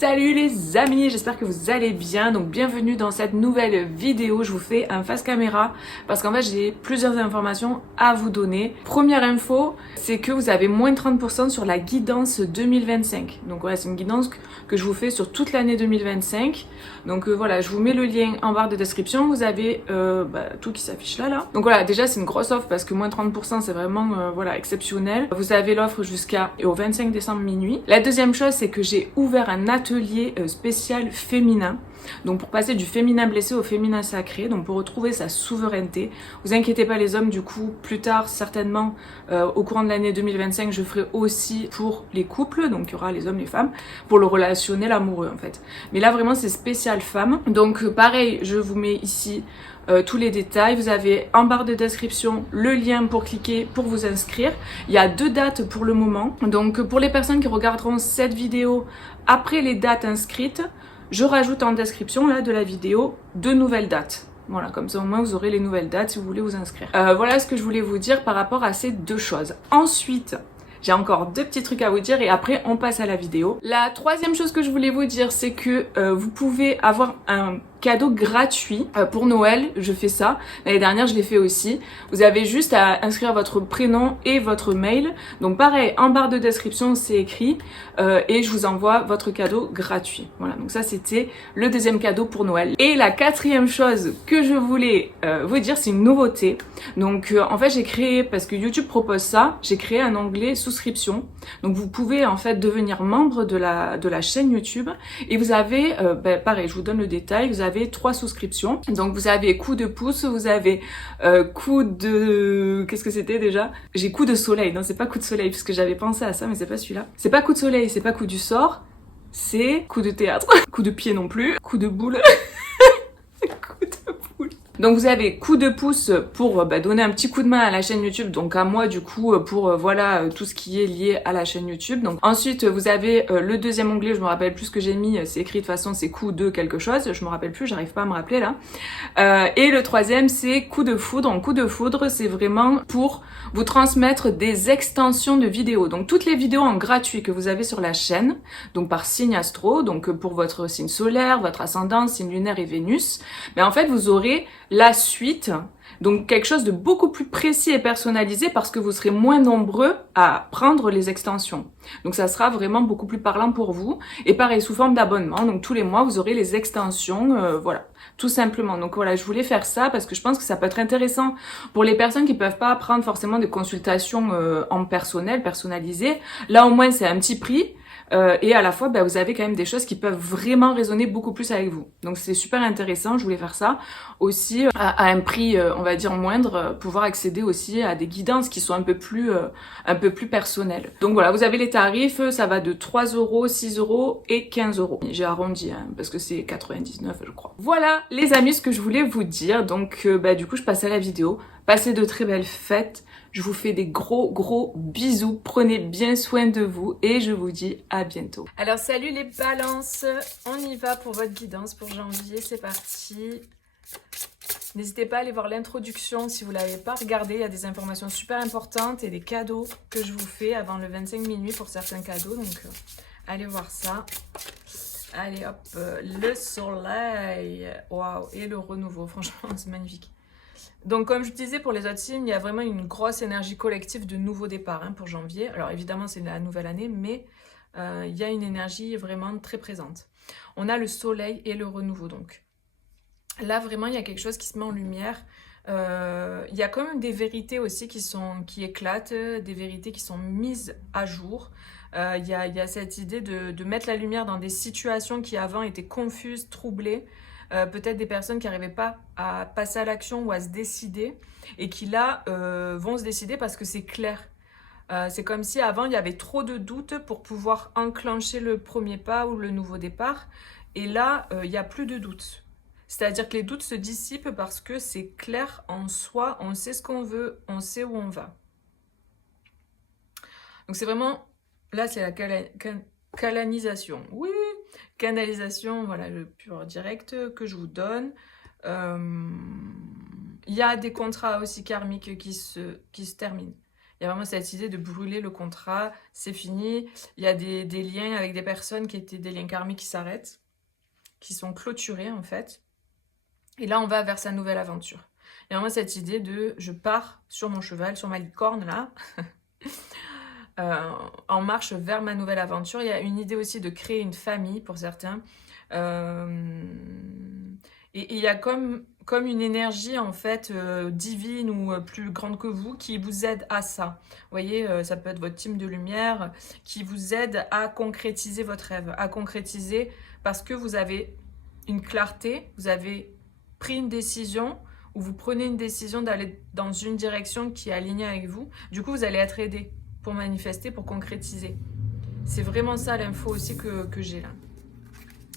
Salut les amis, j'espère que vous allez bien. Donc bienvenue dans cette nouvelle vidéo. Je vous fais un face caméra parce qu'en fait j'ai plusieurs informations à vous donner. Première info, c'est que vous avez moins de 30% sur la guidance 2025. Donc voilà, c'est une guidance que je vous fais sur toute l'année 2025. Donc voilà, je vous mets le lien en barre de description. Vous avez tout qui s'affiche là. Donc voilà, déjà c'est une grosse offre parce que moins de 30% c'est vraiment voilà, exceptionnel. Vous avez l'offre jusqu'au 25 décembre minuit. La deuxième chose, c'est que j'ai ouvert un atelier spécial féminin. Donc pour passer du féminin blessé au féminin sacré, donc pour retrouver sa souveraineté. Vous inquiétez pas les hommes, du coup plus tard certainement au courant de l'année 2025 je ferai aussi pour les couples, donc il y aura les hommes, les femmes, pour le relationnel amoureux en fait. Mais là vraiment c'est spécial femmes. Donc pareil, je vous mets ici tous les détails. Vous avez en barre de description le lien pour cliquer pour vous inscrire. Il y a 2 dates pour le moment. Donc pour les personnes qui regarderont cette vidéo après les dates inscrites, je rajoute en description là de la vidéo 2 nouvelles dates. Voilà, comme ça au moins vous aurez les nouvelles dates si vous voulez vous inscrire. Voilà ce que je voulais vous dire par rapport à ces 2 choses. Ensuite, j'ai encore 2 petits trucs à vous dire et après on passe à la vidéo. La troisième chose que je voulais vous dire, c'est que vous pouvez avoir un cadeau gratuit pour Noël. Je fais ça. L'année dernière, je l'ai fait aussi. Vous avez juste à inscrire votre prénom et votre mail. Donc pareil, en barre de description, c'est écrit et je vous envoie votre cadeau gratuit. Voilà, donc ça c'était le deuxième cadeau pour Noël. Et la quatrième chose que je voulais vous dire, c'est une nouveauté. Donc en fait, j'ai créé, parce que YouTube propose ça, j'ai créé un onglet souscription. Donc vous pouvez en fait devenir membre de la chaîne YouTube et vous avez, pareil, je vous donne le détail, vous avez 3 souscriptions. Donc vous avez coup de pouce, vous avez coup de... Qu'est-ce que c'était déjà? J'ai coup de soleil, non c'est pas coup de soleil parce que j'avais pensé à ça mais c'est pas celui-là. C'est pas coup de soleil, c'est pas coup du sort, c'est coup de théâtre. Coup de pied non plus, coup de boule. Coup de boule. Donc vous avez coup de pouce pour donner un petit coup de main à la chaîne YouTube, donc à moi du coup pour voilà tout ce qui est lié à la chaîne YouTube. Donc ensuite vous avez le deuxième onglet, je me rappelle plus ce que j'ai mis, c'est écrit de toute façon c'est coup de quelque chose, je me rappelle plus, j'arrive pas à me rappeler là. Et le troisième c'est coup de foudre. En coup de foudre c'est vraiment pour vous transmettre des extensions de vidéos. Donc toutes les vidéos en gratuit que vous avez sur la chaîne, donc par signe astro, donc pour votre signe solaire, votre ascendant, signe lunaire et Vénus, mais en fait vous aurez la suite, donc quelque chose de beaucoup plus précis et personnalisé parce que vous serez moins nombreux à prendre les extensions. Donc ça sera vraiment beaucoup plus parlant pour vous. Et pareil, sous forme d'abonnement, donc tous les mois vous aurez les extensions, voilà, tout simplement. Donc voilà, je voulais faire ça parce que je pense que ça peut être intéressant pour les personnes qui peuvent pas prendre forcément des consultations en personnel, personnalisées. Là au moins c'est un petit prix. Et à la fois, vous avez quand même des choses qui peuvent vraiment résonner beaucoup plus avec vous. Donc c'est super intéressant, je voulais faire ça. Aussi, à un prix, on va dire moindre, pouvoir accéder aussi à des guidances qui sont un peu plus personnelles. Donc voilà, vous avez les tarifs, ça va de 3 €, 6 € et 15 €. J'ai arrondi, hein, parce que c'est 99 je crois. Voilà les amis, ce que je voulais vous dire. Donc du coup, je passe à la vidéo. Passez de très belles fêtes. Je vous fais des gros bisous, prenez bien soin de vous et je vous dis à bientôt. Alors salut les balances, on y va pour votre guidance pour janvier, c'est parti. N'hésitez pas à aller voir l'introduction si vous ne l'avez pas regardé, il y a des informations super importantes et des cadeaux que je vous fais avant le 25 minuit pour certains cadeaux, donc allez voir ça. Allez hop, le soleil, waouh, et le renouveau, franchement c'est magnifique. Donc comme je disais pour les autres signes, il y a vraiment une grosse énergie collective de nouveau départ pour janvier. Alors évidemment c'est la nouvelle année, mais il y a une énergie vraiment très présente. On a le soleil et le renouveau donc. Là vraiment il y a quelque chose qui se met en lumière. Il y a quand même des vérités aussi qui éclatent, des vérités qui sont mises à jour. Il y a cette idée de mettre la lumière dans des situations qui avant étaient confuses, troublées. Peut-être des personnes qui n'arrivaient pas à passer à l'action ou à se décider et qui là vont se décider parce que c'est clair. C'est comme si avant il y avait trop de doutes pour pouvoir enclencher le premier pas ou le nouveau départ et là il n'y a plus de doutes. C'est-à-dire que les doutes se dissipent parce que c'est clair en soi, on sait ce qu'on veut, on sait où on va. Donc c'est vraiment, là c'est la canalisation. Oui, canalisation, voilà le pur direct que je vous donne. Il y a des contrats aussi karmiques qui se terminent. Il y a vraiment cette idée de brûler le contrat, c'est fini. Il y a des liens avec des personnes qui étaient des liens karmiques qui s'arrêtent, qui sont clôturés en fait. Et là, on va vers sa nouvelle aventure. Il y a vraiment cette idée de je pars sur mon cheval, sur ma licorne là, en marche vers ma nouvelle aventure. Il y a une idée aussi de créer une famille pour certains. Et il y a comme une énergie en fait divine ou plus grande que vous qui vous aide à ça. Vous voyez, ça peut être votre team de lumière qui vous aide à concrétiser votre rêve, à concrétiser parce que vous avez une clarté, vous avez pris une décision ou vous prenez une décision d'aller dans une direction qui est alignée avec vous. Du coup, vous allez être aidé pour manifester, pour concrétiser. C'est vraiment ça l'info aussi que j'ai là.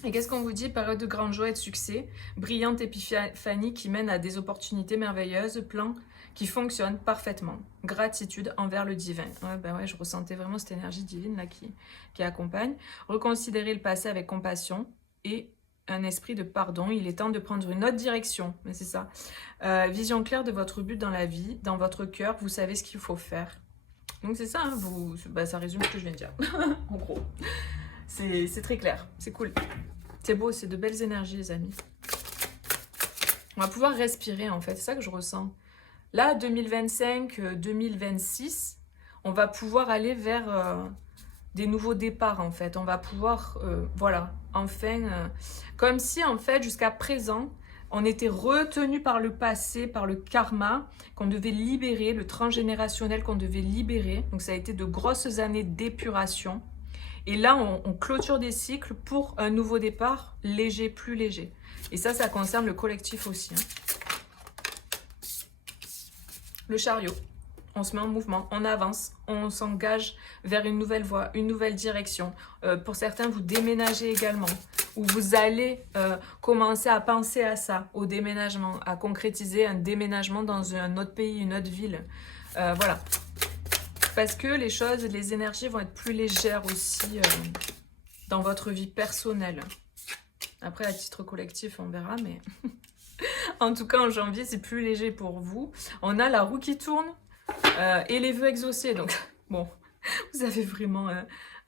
Et qu'est-ce qu'on vous dit? Période de grande joie et de succès, brillante épiphanie qui mène à des opportunités merveilleuses, plans qui fonctionnent parfaitement. Gratitude envers le divin. Ouais, je ressentais vraiment cette énergie divine là qui accompagne. Reconsidérer le passé avec compassion et un esprit de pardon. Il est temps de prendre une autre direction. Mais c'est ça. Vision claire de votre but dans la vie, dans votre cœur, vous savez ce qu'il faut faire. Donc c'est ça, hein, ça résume ce que je viens de dire. En gros. C'est très clair, c'est cool. C'est beau, c'est de belles énergies, les amis. On va pouvoir respirer, en fait. C'est ça que je ressens. Là, 2025, 2026, on va pouvoir aller vers des nouveaux départs, en fait. On va pouvoir, voilà, enfin... comme si, en fait, jusqu'à présent, on était retenu par le passé, par le karma, qu'on devait libérer, le transgénérationnel qu'on devait libérer. Donc, ça a été de grosses années d'épuration. Et là, on clôture des cycles pour un nouveau départ léger, plus léger. Et ça concerne le collectif aussi. Hein. Le chariot. On se met en mouvement, on avance, on s'engage vers une nouvelle voie, une nouvelle direction. Pour certains, vous déménagez également. Ou vous allez commencer à penser à ça, au déménagement, à concrétiser un déménagement dans un autre pays, une autre ville. Voilà. Parce que les choses, les énergies vont être plus légères aussi dans votre vie personnelle. Après, à titre collectif, on verra, mais... en tout cas, en janvier, c'est plus léger pour vous. On a la roue qui tourne et les vœux exaucés. Donc, bon, vous avez vraiment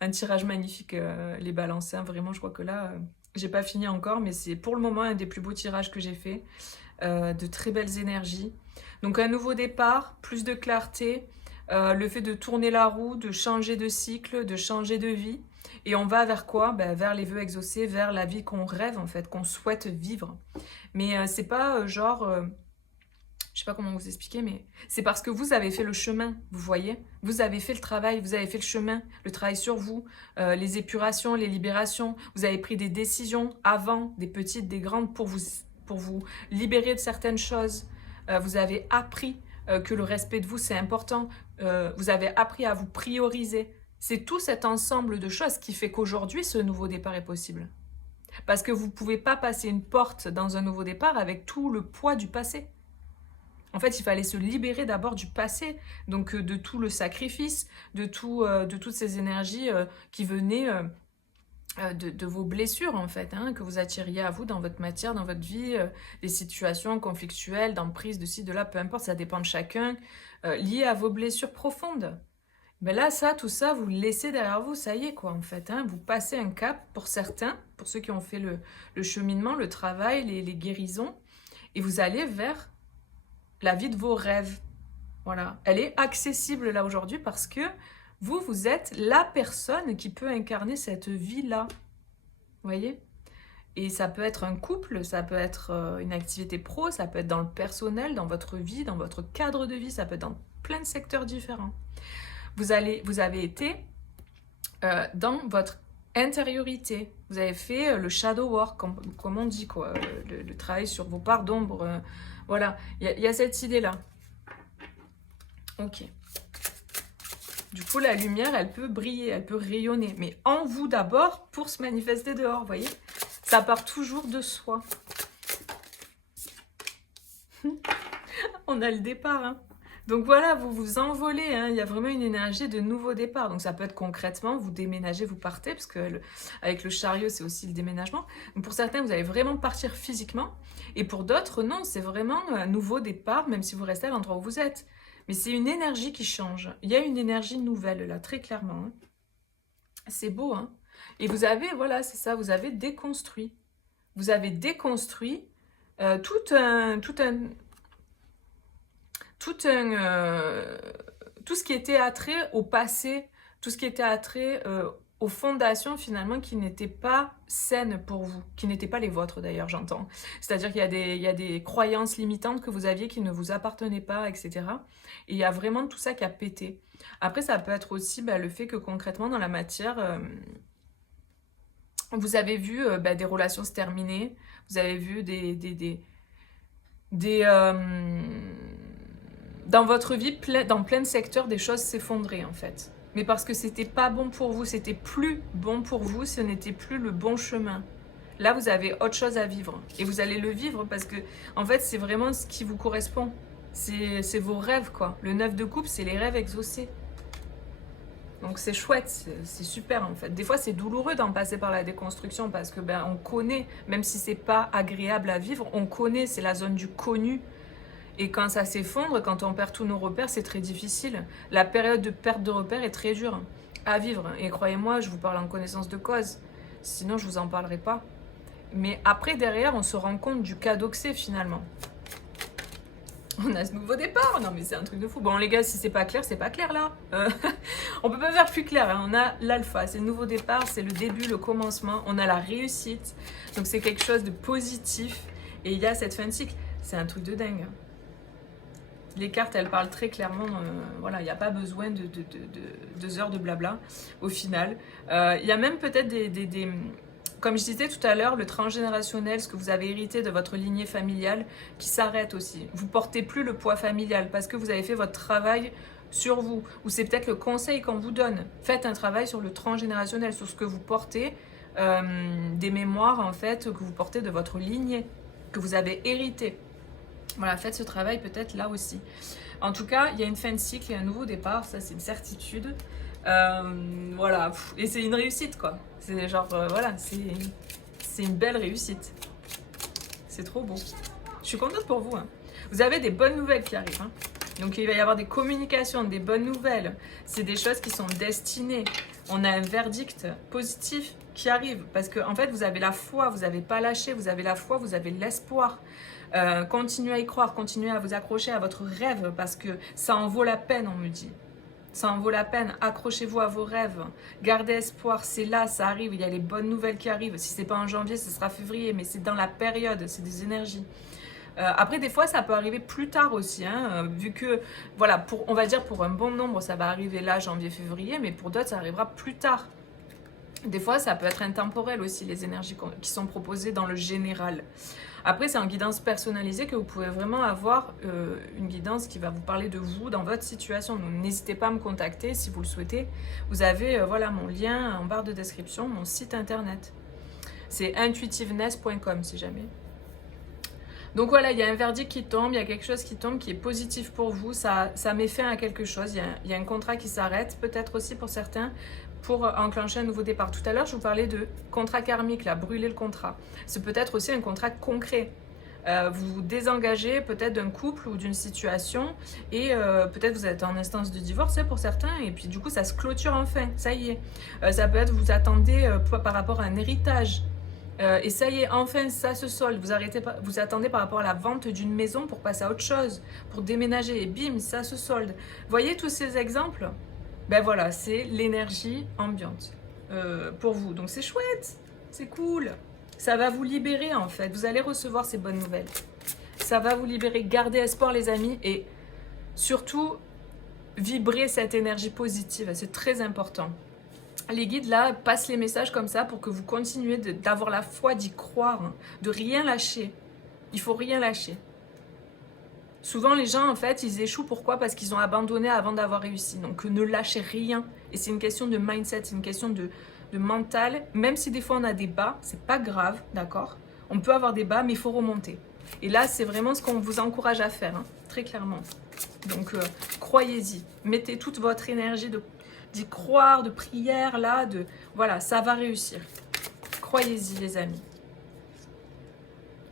un tirage magnifique, les balances. Hein. Vraiment, je crois que là, j'ai pas fini encore, mais c'est pour le moment un des plus beaux tirages que j'ai fait. De très belles énergies. Donc, un nouveau départ, plus de clarté... le fait de tourner la roue, de changer de cycle, de changer de vie. Et on va vers quoi? Vers les vœux exaucés, vers la vie qu'on rêve en fait, qu'on souhaite vivre. Mais c'est pas genre... je sais pas comment vous expliquer, mais c'est parce que vous avez fait le chemin, vous voyez? Vous avez fait le travail, vous avez fait le chemin, le travail sur vous, les épurations, les libérations. Vous avez pris des décisions avant, des petites, des grandes, pour vous libérer de certaines choses. Vous avez appris que le respect de vous, c'est important. Vous avez appris à vous prioriser. C'est tout cet ensemble de choses qui fait qu'aujourd'hui, ce nouveau départ est possible. Parce que vous ne pouvez pas passer une porte dans un nouveau départ avec tout le poids du passé. En fait, il fallait se libérer d'abord du passé, donc de tout le sacrifice, de toutes ces énergies qui venaient de vos blessures, en fait, hein, que vous attiriez à vous dans votre matière, dans votre vie, des situations conflictuelles, d'emprise, de ci, de là, peu importe, ça dépend de chacun, liées à vos blessures profondes. Mais là, tout ça, vous le laissez derrière vous, ça y est, quoi, en fait. Hein, vous passez un cap, pour certains, pour ceux qui ont fait le cheminement, le travail, les guérisons, et vous allez vers la vie de vos rêves. Voilà, elle est accessible là aujourd'hui parce que vous êtes la personne qui peut incarner cette vie-là. Vous voyez? Et ça peut être un couple, ça peut être une activité pro, ça peut être dans le personnel, dans votre vie, dans votre cadre de vie, ça peut être dans plein de secteurs différents. Vous avez été dans votre intériorité. Vous avez fait le shadow work, comme on dit, quoi, le travail sur vos parts d'ombre. Voilà, il y a cette idée-là. Ok. Du coup, la lumière, elle peut briller, elle peut rayonner. Mais en vous d'abord pour se manifester dehors, vous voyez? Ça part toujours de soi. On a le départ, hein. Donc voilà, vous vous envolez, hein. Il y a vraiment une énergie de nouveau départ. Donc ça peut être concrètement, vous déménagez, vous partez, parce que avec le chariot, c'est aussi le déménagement. Donc pour certains, vous allez vraiment partir physiquement. Et pour d'autres, non, c'est vraiment un nouveau départ, même si vous restez à l'endroit où vous êtes. Mais c'est une énergie qui change. Il y a une énergie nouvelle là, très clairement. Hein. C'est beau, hein. Et vous avez, voilà, c'est ça, vous avez déconstruit. Vous avez déconstruit tout ce qui était attrait au passé, tout ce qui était attrait aux fondations finalement qui n'étaient pas saines pour vous, qui n'étaient pas les vôtres d'ailleurs, j'entends. C'est-à-dire qu'il y a des croyances limitantes que vous aviez qui ne vous appartenaient pas, etc. Et il y a vraiment tout ça qui a pété. Après, ça peut être aussi le fait que concrètement dans la matière, vous avez vu des relations se terminer, vous avez vu dans votre vie, dans plein de secteurs, des choses s'effondrer en fait. Mais parce que c'était pas bon pour vous, c'était plus bon pour vous, ce n'était plus le bon chemin. Là, vous avez autre chose à vivre. Et vous allez le vivre parce que, en fait, c'est vraiment ce qui vous correspond. C'est vos rêves, quoi. Le 9 de coupe, c'est les rêves exaucés. Donc c'est chouette, c'est super en fait. Des fois c'est douloureux d'en passer par la déconstruction parce que on connaît, même si c'est pas agréable à vivre, on connaît, c'est la zone du connu. Et quand ça s'effondre, quand on perd tous nos repères, c'est très difficile. La période de perte de repères est très dure à vivre. Et croyez-moi, je vous parle en connaissance de cause. Sinon, je vous en parlerai pas. Mais après, derrière, on se rend compte du cadeau que c'est finalement. On a ce nouveau départ. Non, mais c'est un truc de fou. Bon, les gars, si c'est pas clair là. On peut pas faire plus clair. Hein. On a l'alpha, c'est le nouveau départ, c'est le début, le commencement. On a la réussite. Donc, c'est quelque chose de positif. Et il y a cette fin de cycle. C'est un truc de dingue. Les cartes, elles parlent très clairement, voilà, il n'y a pas besoin de 2 heures de blabla au final. Il y a même peut-être comme je disais tout à l'heure, le transgénérationnel, ce que vous avez hérité de votre lignée familiale, qui s'arrête aussi. Vous portez plus le poids familial parce que vous avez fait votre travail sur vous. Ou c'est peut-être le conseil qu'on vous donne. Faites un travail sur le transgénérationnel, sur ce que vous portez, des mémoires en fait que vous portez de votre lignée, que vous avez hérité. Voilà, faites ce travail peut-être là aussi. En tout cas, il y a une fin de cycle et un nouveau départ, ça c'est une certitude. Voilà, et c'est une réussite quoi. C'est genre, voilà, c'est une belle réussite. C'est trop beau. Je suis contente pour vous. Hein. Vous avez des bonnes nouvelles qui arrivent. Hein. Donc il va y avoir des communications, des bonnes nouvelles. C'est des choses qui sont destinées. On a un verdict positif qui arrive. Parce que en fait, vous avez la foi, vous n'avez pas lâché, vous avez la foi, vous avez l'espoir. Continuez à y croire, continuez à vous accrocher à votre rêve parce que ça en vaut la peine, on me dit. Ça en vaut la peine, accrochez-vous à vos rêves, gardez espoir, c'est là, ça arrive, il y a les bonnes nouvelles qui arrivent. Si c'est pas en janvier, ce sera février, mais c'est dans la période, c'est des énergies. Après, des fois, ça peut arriver plus tard aussi, hein, vu que, voilà, on va dire pour un bon nombre, ça va arriver là, janvier, février, mais pour d'autres, ça arrivera plus tard. Des fois, ça peut être intemporel aussi, les énergies qui sont proposées dans le général. Après, c'est en guidance personnalisée que vous pouvez vraiment avoir une guidance qui va vous parler de vous dans votre situation. Donc, n'hésitez pas à me contacter si vous le souhaitez. Vous avez voilà, mon lien en barre de description, mon site internet. C'est intuitiveness.com si jamais. Donc voilà, il y a un verdict qui tombe, il y a quelque chose qui tombe qui est positif pour vous. Ça met fin à quelque chose. Il y a un contrat qui s'arrête, peut-être aussi pour certains, pour enclencher un nouveau départ. Tout à l'heure, je vous parlais de contrat karmique, là, brûler le contrat. C'est peut-être aussi un contrat concret. Vous vous désengagez peut-être d'un couple ou d'une situation et peut-être vous êtes en instance de divorce pour certains et puis du coup ça se clôture enfin, ça y est. Ça peut être vous attendez par rapport à un héritage et ça y est, enfin ça se solde. Vous attendez par rapport à la vente d'une maison pour passer à autre chose, pour déménager et bim, ça se solde. Voyez tous ces exemples? Ben voilà, c'est l'énergie ambiante pour vous. Donc c'est chouette, c'est cool. Ça va vous libérer en fait. Vous allez recevoir ces bonnes nouvelles. Ça va vous libérer. Gardez espoir les amis et surtout vibrer cette énergie positive. C'est très important. Les guides là passent les messages comme ça pour que vous continuez d'avoir la foi, d'y croire, hein, de rien lâcher. Il faut rien lâcher. Souvent, les gens, en fait, ils échouent. Pourquoi? Parce qu'ils ont abandonné avant d'avoir réussi. Donc, ne lâchez rien. Et c'est une question de mindset, c'est une question de mental. Même si des fois, on a des bas, c'est pas grave, d'accord? On peut avoir des bas, mais il faut remonter. Et là, c'est vraiment ce qu'on vous encourage à faire, hein, très clairement. Donc, croyez-y. Mettez toute votre énergie d'y croire, de prière, là, voilà, ça va réussir. Croyez-y, les amis.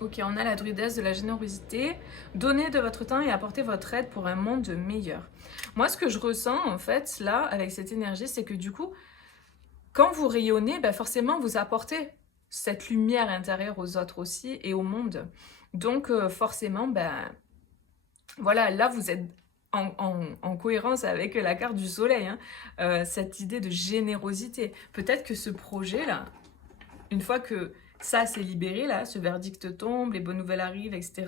Ok, on a la druidesse de la générosité. Donnez de votre temps et apportez votre aide pour un monde meilleur. Moi, ce que je ressens, en fait, là, avec cette énergie, c'est que du coup, quand vous rayonnez, ben forcément, vous apportez cette lumière intérieure aux autres aussi et au monde. Donc, forcément, ben, voilà, là, vous êtes en cohérence avec la carte du soleil, hein, cette idée de générosité. Peut-être que ce projet-là, une fois que ça s'est libéré, là, ce verdict tombe, les bonnes nouvelles arrivent, etc.,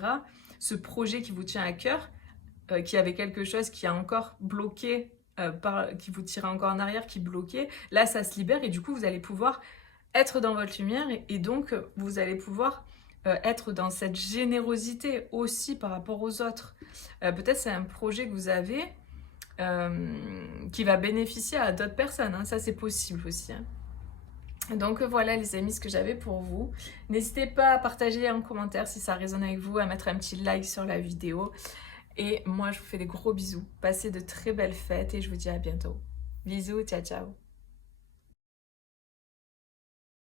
ce projet qui vous tient à cœur, qui avait quelque chose qui a encore bloqué, qui vous tirait encore en arrière, qui bloquait, là, ça se libère et du coup, vous allez pouvoir être dans votre lumière et donc, vous allez pouvoir être dans cette générosité aussi par rapport aux autres. Peut-être c'est un projet que vous avez qui va bénéficier à d'autres personnes, hein. Ça c'est possible aussi, hein. Donc voilà les amis ce que j'avais pour vous. N'hésitez pas à partager en commentaire si ça résonne avec vous, à mettre un petit like sur la vidéo. Et moi je vous fais des gros bisous. Passez de très belles fêtes et je vous dis à bientôt. Bisous, ciao ciao.